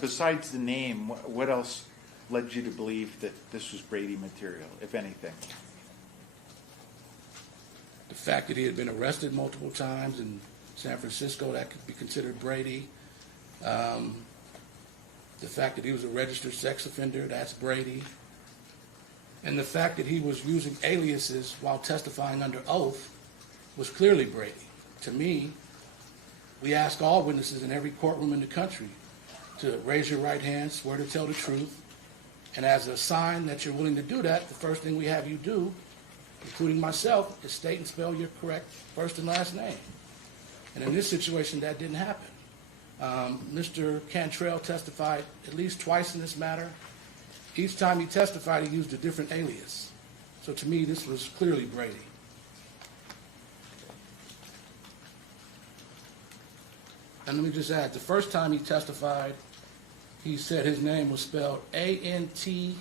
besides the name, what else led you to believe that this was Brady material, if anything? The fact that he had been arrested multiple times in San Francisco, that could be considered Brady. The fact that he was a registered sex offender, that's Brady. And the fact that he was using aliases while testifying under oath was clearly Brady. To me, we ask all witnesses in every courtroom in the country to raise your right hand, swear to tell the truth, and as a sign that you're willing to do that, the first thing we have you do, including myself, is state and spell your correct first and last name. And in this situation, that didn't happen. Mr. Cantrell testified at least twice in this matter. Each time he testified, he used a different alias. So to me, this was clearly Brady. And let me just add, the first time he testified, he said his name was spelled Antoine,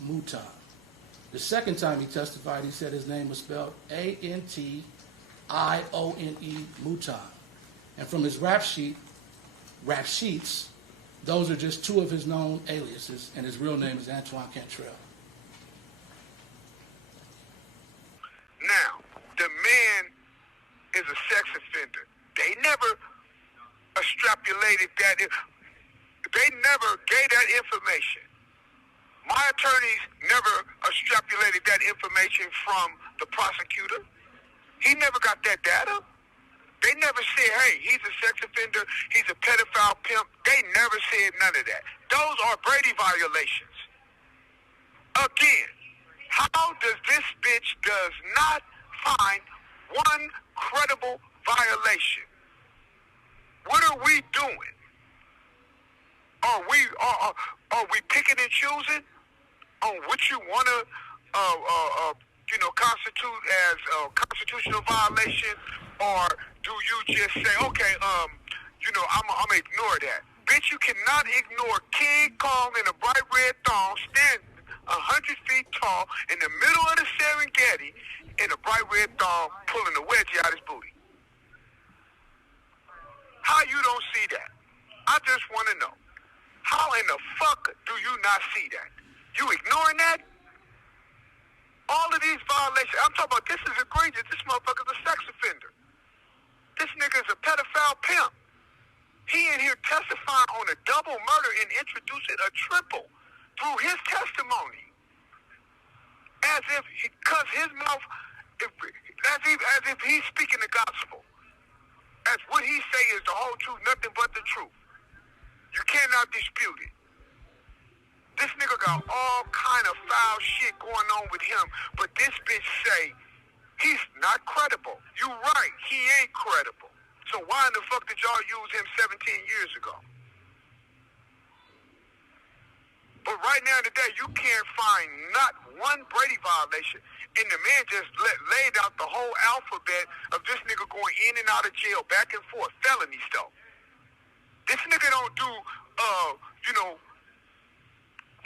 Mouton. The second time he testified, he said his name was spelled Antione, Mouton. And from his rap sheets, those are just two of his known aliases, and his real name is Antoine Cantrell. Now, the man is a sex offender. They never extrapolated that. They never gave that information. My attorneys never extrapolated that information from the prosecutor. He never got that data. They never said, hey, he's a sex offender, he's a pedophile pimp. They never said none of that. Those are Brady violations. Again, how does this bitch does not find one credible violation? What are we doing? Are we picking and choosing on which you want to constitute as a constitutional violation, or do you just say, okay, I'm gonna ignore that? Bitch, you cannot ignore King Kong in a bright red thong, standing 100 feet tall in the middle of the Serengeti in a bright red thong, pulling a wedgie out his booty. How you don't see that? I just want to know. How in the fuck do you not see that? You ignoring that? All of these violations, I'm talking about, this is egregious. This motherfucker's a sex offender. This nigga's a pedophile pimp. He in here testifying on a double murder and introducing a triple through his testimony. As if, because his mouth, as if he's speaking the gospel. As what he say is the whole truth, nothing but the truth. You cannot dispute it. This nigga got all kind of foul shit going on with him, but this bitch say he's not credible. You right, he ain't credible. So why in the fuck did y'all use him 17 years ago? But right now today, you can't find not one Brady violation, and the man just laid out the whole alphabet of this nigga going in and out of jail, back and forth, felony stuff. This nigga don't do,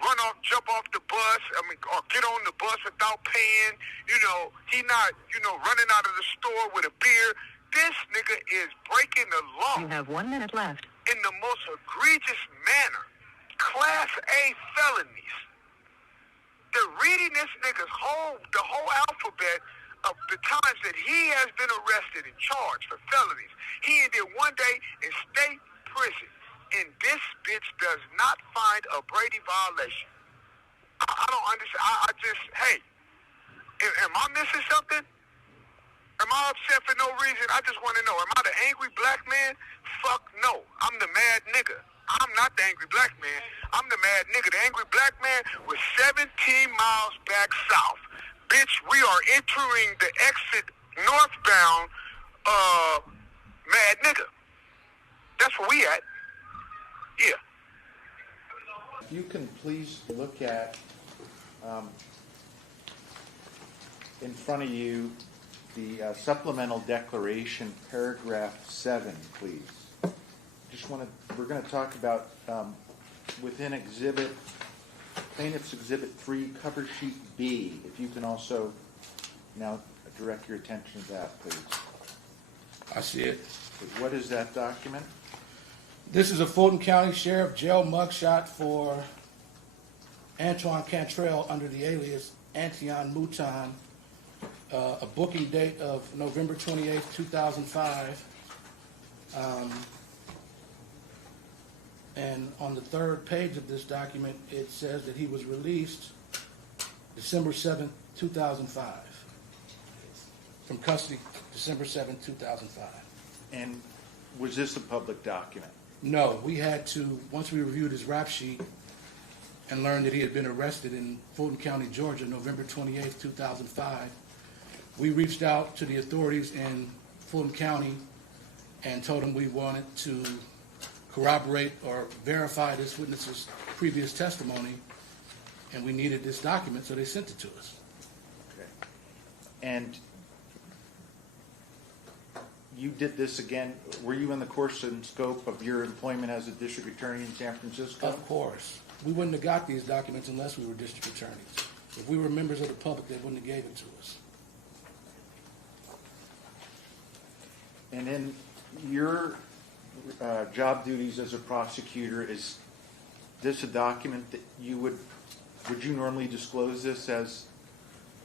run off, jump off the bus, or get on the bus without paying. He not, running out of the store with a beer. This nigga is breaking the law. You have 1 minute left. In the most egregious manner. Class A felonies. They're reading this nigga's the whole alphabet of the times that he has been arrested and charged for felonies. He ended one day in state prison. And this bitch does not find a Brady violation. I don't understand. Hey, am I missing something? Am I upset for no reason? I just want to know, am I the angry black man? Fuck no. I'm the mad nigga. I'm not the angry black man. I'm the mad nigga. The angry black man was 17 miles back south. Bitch, we are entering the exit northbound mad nigga. That's where we at. Yeah. If you can please look at, in front of you, the supplemental declaration, paragraph 7, please. We're going to talk about within plaintiff's exhibit 3, cover sheet B. If you can also now direct your attention to that, please. I see it. What is that document? This is a Fulton County Sheriff Jail mugshot for Antoine Cantrell under the alias Antion Mouton. A booking date of November 28th, 2005. And on the third page of this document, it says that he was released December 7th, 2005. From custody, December 7th, 2005. And was this a public document? No, we had to, once we reviewed his rap sheet and learned that he had been arrested in Fulton County, Georgia, November 28th, 2005, we reached out to the authorities in Fulton County and told them we wanted to corroborate or verify this witness's previous testimony, and we needed this document, so they sent it to us. Okay. And you did this again, were you in the course and scope of your employment as a district attorney in San Francisco? Of course. We wouldn't have got these documents unless we were district attorneys. If we were members of the public, they wouldn't have gave it to us. And in your job duties as a prosecutor, is this a document that you would you normally disclose this as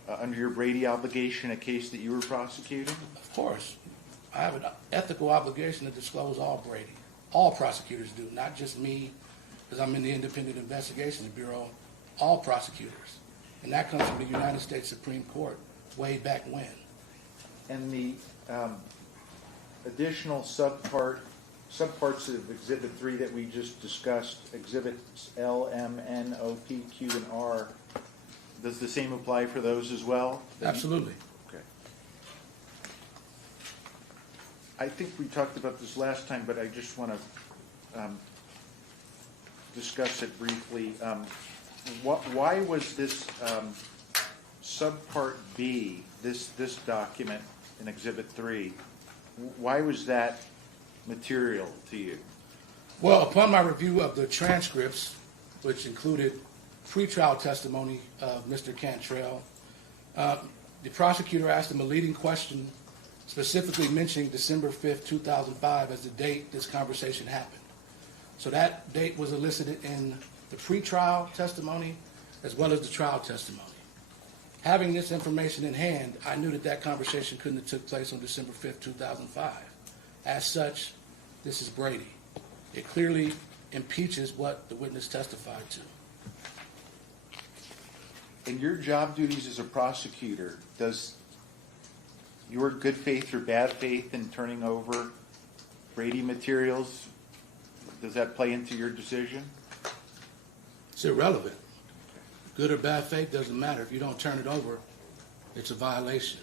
under your Brady obligation, a case that you were prosecuting? Of course. I have an ethical obligation to disclose all Brady. All prosecutors do, not just me, because I'm in the Independent Investigation Bureau, all prosecutors. And that comes from the United States Supreme Court way back when. And the additional subparts of Exhibit 3 that we just discussed, Exhibits L, M, N, O, P, Q, and R, does the same apply for those as well? Absolutely. Okay. I think we talked about this last time, but I just want to discuss it briefly. Why was this subpart B, this document in Exhibit 3, why was that material to you? Well, upon my review of the transcripts, which included pretrial testimony of Mr. Cantrell, the prosecutor asked him a leading question, specifically mentioning December 5th, 2005 as the date this conversation happened. So that date was elicited in the pretrial testimony as well as the trial testimony. Having this information in hand, I knew that that conversation couldn't have took place on December 5th, 2005. As such, this is Brady. It clearly impeaches what the witness testified to. In your job duties as a prosecutor, does your good faith or bad faith in turning over Brady materials, does that play into your decision? It's irrelevant. Good or bad faith doesn't matter. If you don't turn it over, it's a violation.